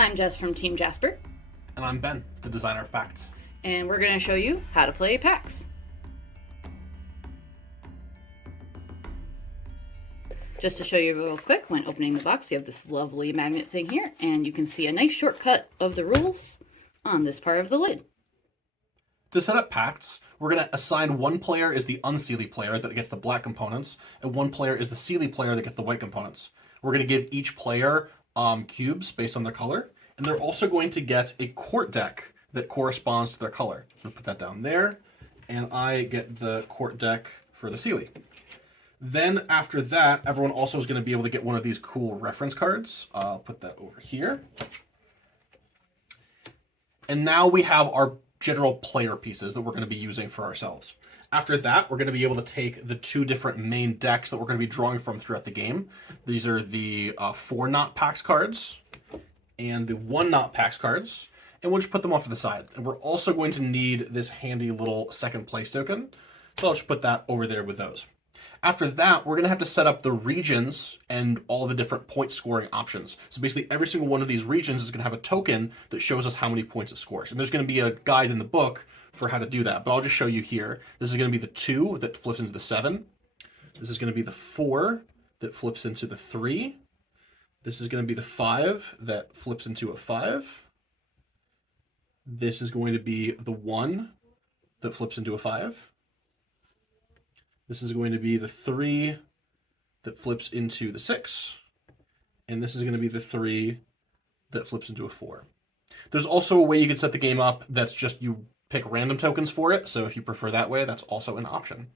I'm Jess from Team Jasper, And I'm Ben, the designer of Pacts. and we're going to show you how to play Pacts. Just to show you real quick, when opening the box, you have this lovely magnet thing here, and you can see a nice shortcut of the rules on this part of the lid. To set up Pacts, we're going to assign one player as the unsealy player that gets the black components, and one player is the sealy player that gets the white components. We're going to give each player cubes based on their color, and they're also going to get a court deck that corresponds to their color. I'm going to put that down there, and I get the court deck for the sealy. Then after that, everyone also is going to be able to get one of these cool reference cards. I'll put that over here. And now we have our general player pieces that we're going to be using for ourselves. After that, we're going to be able to take the two different main decks that we're going to be drawing from throughout the game. These are the 4-knot Pacts cards and the 1-knot Pacts cards. And we'll just put them off to the side. And we're also going to need this handy little second place token. So I'll just put that over there with those. After that, we're going to have to set up the regions and all the different point scoring options. So basically every single one of these regions is going to have a token that shows us how many points it scores. And there's going to be a guide in the book for how to do that, but I'll just show you here. This is going to be the 2 that flips into the 7. This is going to be the 4 that flips into the 3. This is going to be the 5 that flips into a 5. This is going to be the 1 that flips into a 5. This is going to be the 3 that flips into the 6. And this is going to be the 3 that flips into a 4. There's also a way you can set the game up that's just you pick random tokens for it. So if you prefer that way, that's also an option.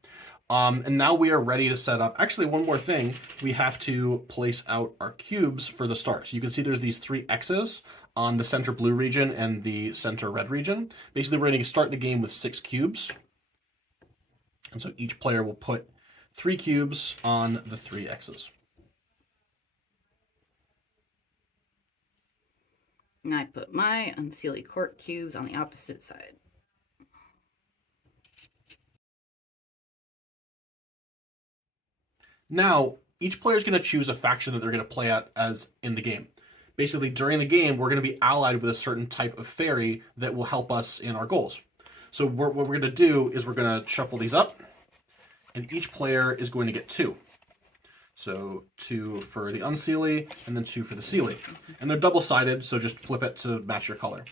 And now we are ready to set up. Actually, one more thing. We have to place out our cubes for the start. So you can see there's these 3 X's on the center blue region and the center red region. Basically, we're going to start the game with 6 cubes. And so each player will put 3 cubes on the 3 X's. And I put my unsealy court cubes on the opposite side. Now, each player is going to choose a faction that they're going to play at as in the game. Basically, during the game, we're going to be allied with a certain type of fairy that will help us in our goals. So what we're going to do is we're going to shuffle these up, and each player is going to get 2. So 2 for the unsealy, and then 2 for the sealy. And they're double-sided, so just flip it to match your color.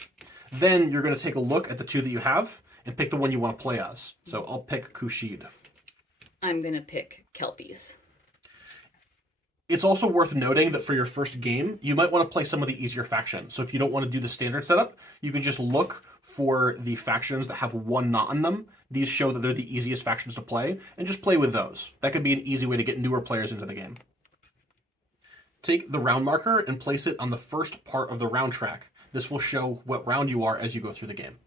Then you're going to take a look at the 2 that you have, and pick the one you want to play as. So I'll pick Kushid. I'm going to pick Kelpies. It's also worth noting that for your first game, you might want to play some of the easier factions. So if you don't want to do the standard setup, you can just look for the factions that have 1 knot on them. These show that they're the easiest factions to play, and just play with those. That could be an easy way to get newer players into the game. Take the round marker and place it on the first part of the round track. This will show what round you are as you go through the game.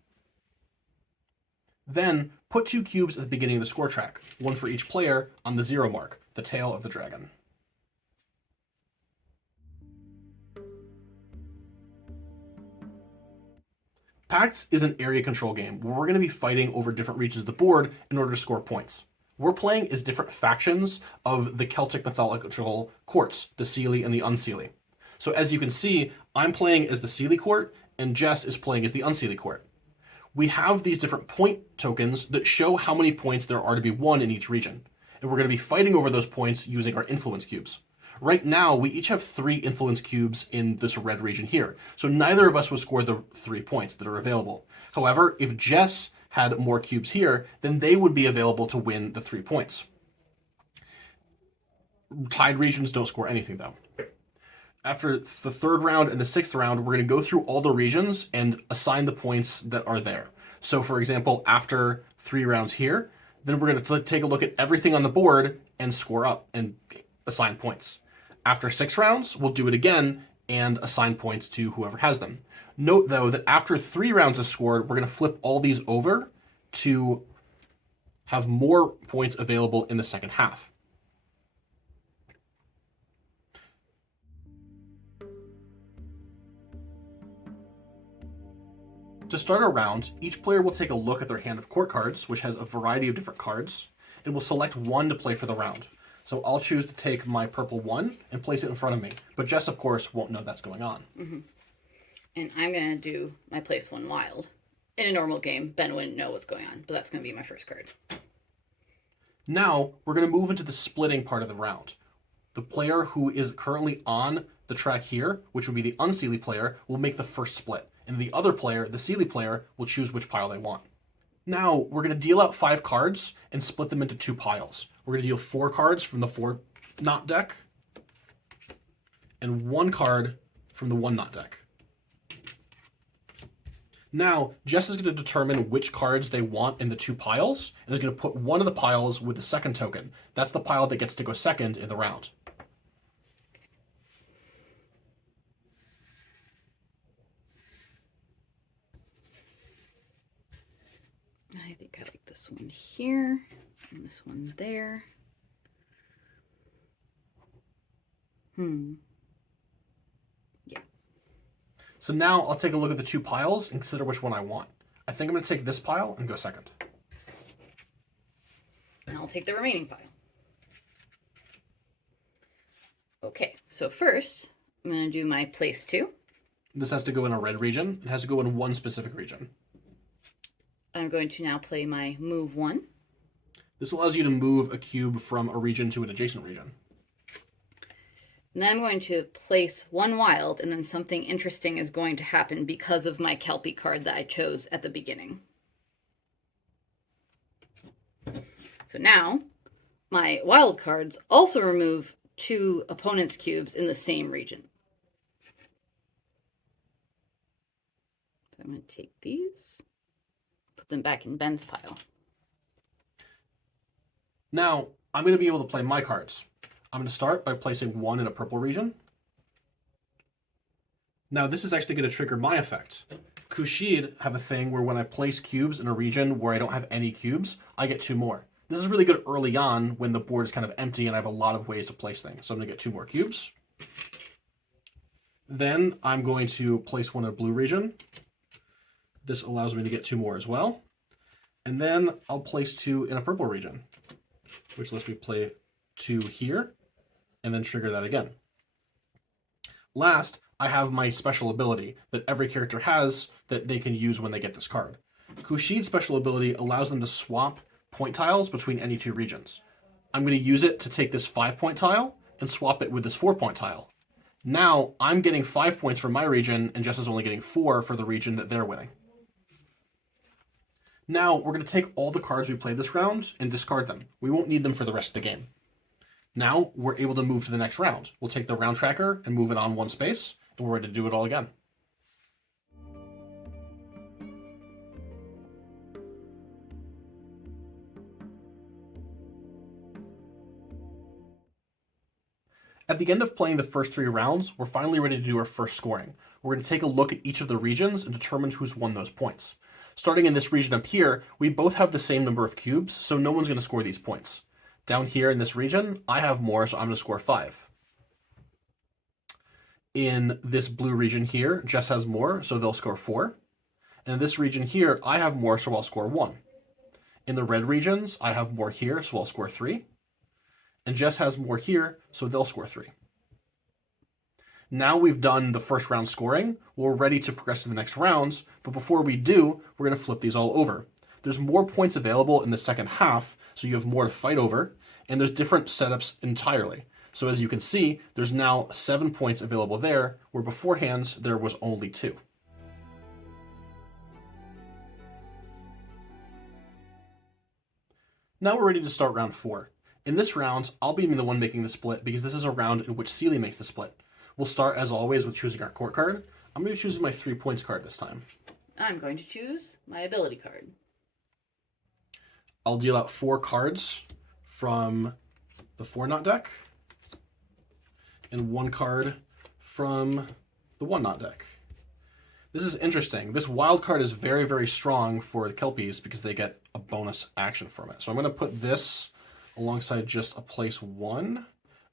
Then put 2 cubes at the beginning of the score track, 1 for each player on the 0 mark, the tail of the dragon. Pacts is an area control game where we're going to be fighting over different regions of the board in order to score points. We're playing as different factions of the Celtic mythological courts, the Sealy and the Unsealy. So as you can see, I'm playing as the Sealy court, and Jess is playing as the Unsealy court. We have these different point tokens that show how many points there are to be won in each region, and we're going to be fighting over those points using our influence cubes. Right now, we each have 3 influence cubes in this red region here, so neither of us would score the 3 points that are available. However, if Jess had more cubes here, then they would be available to win the 3 points. Tied regions don't score anything, though. After the 3rd round and the 6th round, we're going to go through all the regions and assign the points that are there. So, for example, after 3 rounds here, then we're going to take a look at everything on the board and score up and assign points. After 6 rounds, we'll do it again and assign points to whoever has them. Note, though, that after 3 rounds is scored, we're going to flip all these over to have more points available in the second half. To start a round, each player will take a look at their hand of court cards, which has a variety of different cards, and will select one to play for the round. So I'll choose to take my purple 1 and place it in front of me. But Jess, of course, won't know that's going on. And I'm going to do my place 1 wild. In a normal game, Ben wouldn't know what's going on, but that's going to be my first card. Now, we're going to move into the splitting part of the round. The player who is currently on the track here, which would be the unseelie player, will make the first split. And the other player, the seelie player, will choose which pile they want. Now, we're going to deal out 5 cards and split them into 2 piles. We're going to deal 4 cards from the 4 knot deck and 1 card from the 1 knot deck. Now, Jess is going to determine which cards they want in the 2 piles, and is going to put one of the piles with the second token. That's the pile that gets to go second in the round. I think I like this one here and this one there. Yeah. So now I'll take a look at the 2 piles and consider which one I want. I think I'm going to take this pile and go second. And I'll take the remaining pile. Okay, so first I'm going to do my place 2. This has to go in a red region. It has to go in one specific region. I'm going to now play my move 1. This allows you to move a cube from a region to an adjacent region. And then I'm going to place 1 wild, and then something interesting is going to happen because of my Kelpie card that I chose at the beginning. So now, my wild cards also remove 2 opponent's cubes in the same region. So I'm going to take these, put them back in Ben's pile. Now, I'm going to be able to play my cards. I'm going to start by placing 1 in a purple region. Now, this is actually going to trigger my effect. Kushid have a thing where when I place cubes in a region where I don't have any cubes, I get 2 more. This is really good early on when the board is kind of empty and I have a lot of ways to place things. So I'm going to get 2 more cubes. Then I'm going to place 1 in a blue region. This allows me to get 2 more as well. And then I'll place 2 in a purple region, which lets me play 2 here, and then trigger that again. Last, I have my special ability that every character has that they can use when they get this card. Kushid's special ability allows them to swap point tiles between any 2 regions. I'm going to use it to take this 5-point tile and swap it with this 4-point tile. Now, I'm getting 5 points for my region, and Jess is only getting 4 for the region that they're winning. Now, we're going to take all the cards we played this round and discard them. We won't need them for the rest of the game. Now, we're able to move to the next round. We'll take the round tracker and move it on 1 space, and we're ready to do it all again. At the end of playing the first 3 rounds, we're finally ready to do our first scoring. We're going to take a look at each of the regions and determine who's won those points. Starting in this region up here, we both have the same number of cubes, so no one's going to score these points. Down here in this region, I have more, so I'm going to score 5. In this blue region here, Jess has more, so they'll score 4. And in this region here, I have more, so I'll score 1. In the red regions, I have more here, so I'll score 3. And Jess has more here, so they'll score 3. Now we've done the first round scoring, we're ready to progress to the next rounds, but before we do, we're going to flip these all over. There's more points available in the second half, so you have more to fight over, and there's different setups entirely. So as you can see, there's now 7 points available there, where beforehand there was only 2. Now we're ready to start round 4. In this round, I'll be the one making the split because this is a round in which Sealy makes the split. We'll start, as always, with choosing our court card. I'm going to be choosing my 3 points card this time. I'm going to choose my ability card. I'll deal out 4 cards from the 4-knot deck and 1 card from the 1-knot deck. This is interesting. This wild card is very, very strong for the Kelpies because they get a bonus action from it. So I'm going to put this alongside just a place 1.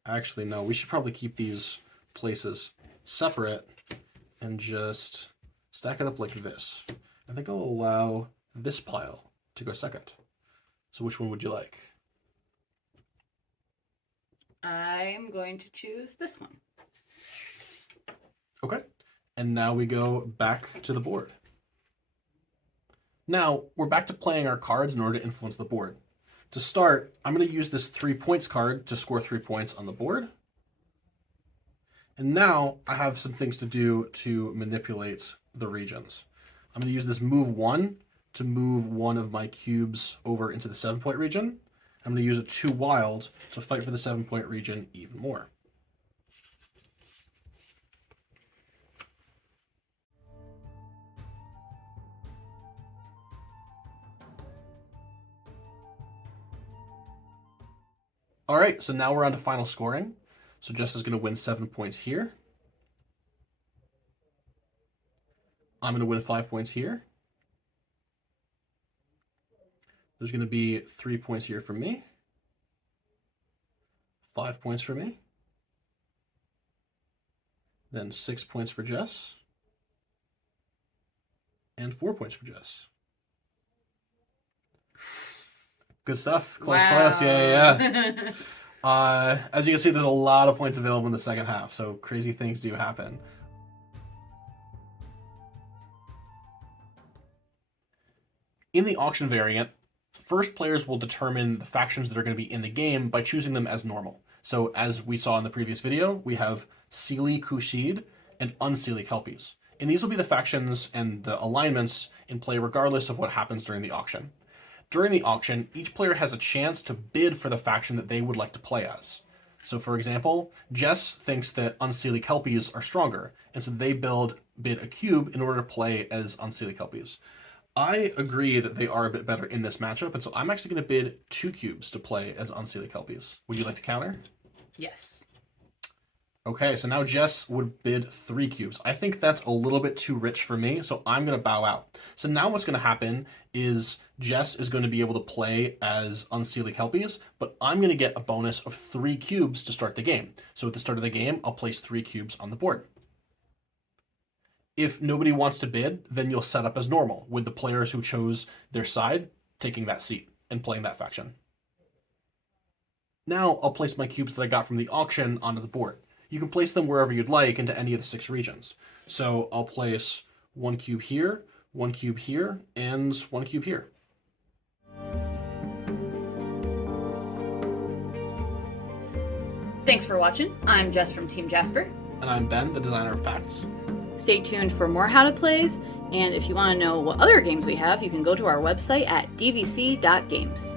Actually, no, we should probably keep these places separate and just stack it up like this. I think I'll allow this pile to go second. So which one would you like? I'm going to choose this one. Okay. And now we go back to the board. Now, we're back to playing our cards in order to influence the board. To start, I'm going to use this 3 points card to score 3 points on the board. And now I have some things to do to manipulate the regions. I'm going to use this move 1 to move one of my cubes over into the 7-point region. I'm going to use a 2 wild to fight for the 7-point region even more. All right, so now we're on to final scoring. So Jess is going to win 7 points here. I'm going to win 5 points here. There's going to be 3 points here for me. 5 points for me. Then 6 points for Jess. And 4 points for Jess. Good stuff. Close. Yeah. As you can see, there's a lot of points available in the second half, so crazy things do happen. In the auction variant, first players will determine the factions that are going to be in the game by choosing them as normal. So as we saw in the previous video, we have Seelie Kushid and Unseelie Kelpies. And these will be the factions and the alignments in play regardless of what happens during the auction. During the auction, each player has a chance to bid for the faction that they would like to play as. So for example, Jess thinks that Unseelie Kelpies are stronger, and so they bid a cube in order to play as Unseelie Kelpies. I agree that they are a bit better in this matchup, and so I'm actually going to bid 2 cubes to play as Unseelie Kelpies. Would you like to counter? Yes. Okay, so now Jess would bid 3 cubes. I think that's a little bit too rich for me, so I'm going to bow out. So now what's going to happen is Jess is going to be able to play as Unseelie Kelpies, but I'm going to get a bonus of 3 cubes to start the game. So at the start of the game, I'll place 3 cubes on the board. If nobody wants to bid, then you'll set up as normal, with the players who chose their side taking that seat and playing that faction. Now I'll place my cubes that I got from the auction onto the board. You can place them wherever you'd like into any of the 6 regions. So I'll place 1 cube here, 1 cube here, and 1 cube here. Thanks for watching. I'm Jess from Team Jasper. And I'm Ben, the designer of Pacts. Stay tuned for more how to plays, and if you want to know what other games we have, you can go to our website at DVC.Games.